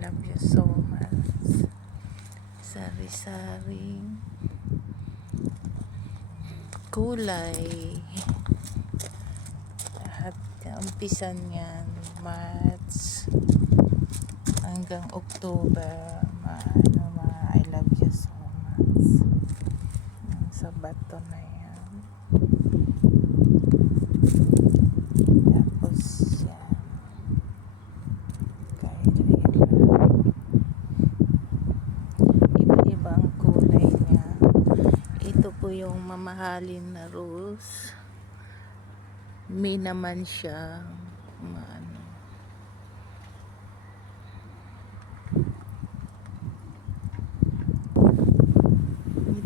love you so much. Sari-saring kulay. Lahat umpisan yan March hanggang October. I love you so much. Sa bato na yan. Tapos yan. Iba-ibang kulay niya. Ito po yung mamahalin na rose. May naman siya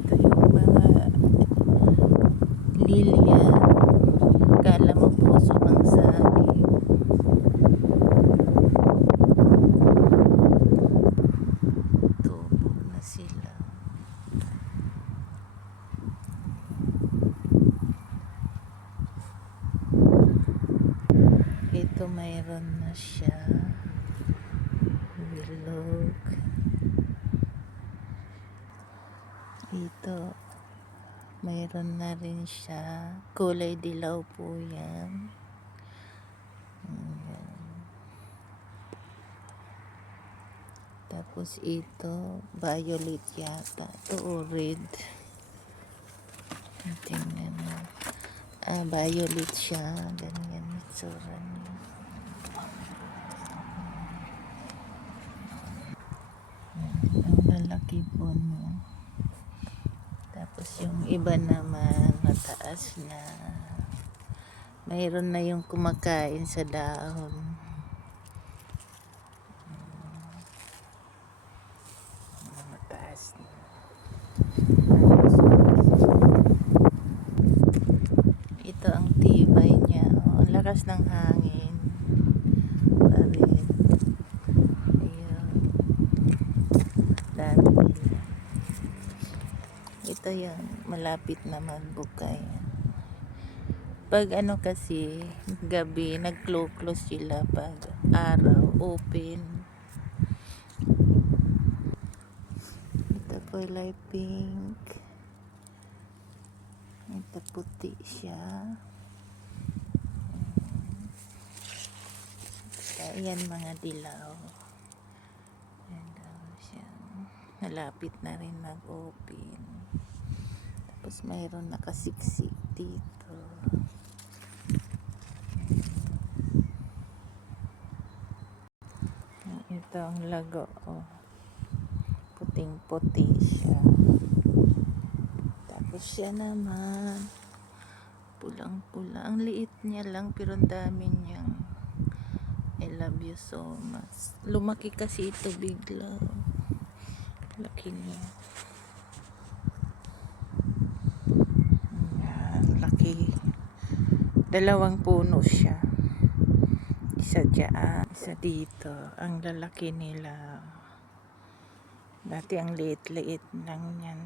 ito yung mga lilia. Kala mo puso ng saging. Tubo na sila. Ito mayroon na siya bilog. Ito mayroon na rin siya kulay dilaw po yan. Tapos ito violet yata ito o red. Tingnan mo. Violet siya, ganyan itsura niya. Ang lalaki po no. Tapos yung iba naman mataas na. Mayroon na yung kumakain sa dahon. Mataas na. Ito ang tibay niya. Ang lakas ng hangin. Ayun. Dami nila. Ito yan. Malapit na magbukay. Pag kasi gabi nag-close sila, pag araw open. Ito kulay pink. Ito puti siya. Ayan mga dilaw. Ayan daw siya. Malapit na rin mag-open. Tapos mayroon nakasiksik dito. Ito ang lago. Puting-puti siya. Tapos siya naman pulang-pula. Ang liit niya lang pero ang dami niyang I love you so much. Lumaki kasi ito bigla. Laki niya. Ayan, laki. Dalawang puno siya. Isa dyan, isa dito. Ang lalaki nila. Dati ang liit-liit lang yan.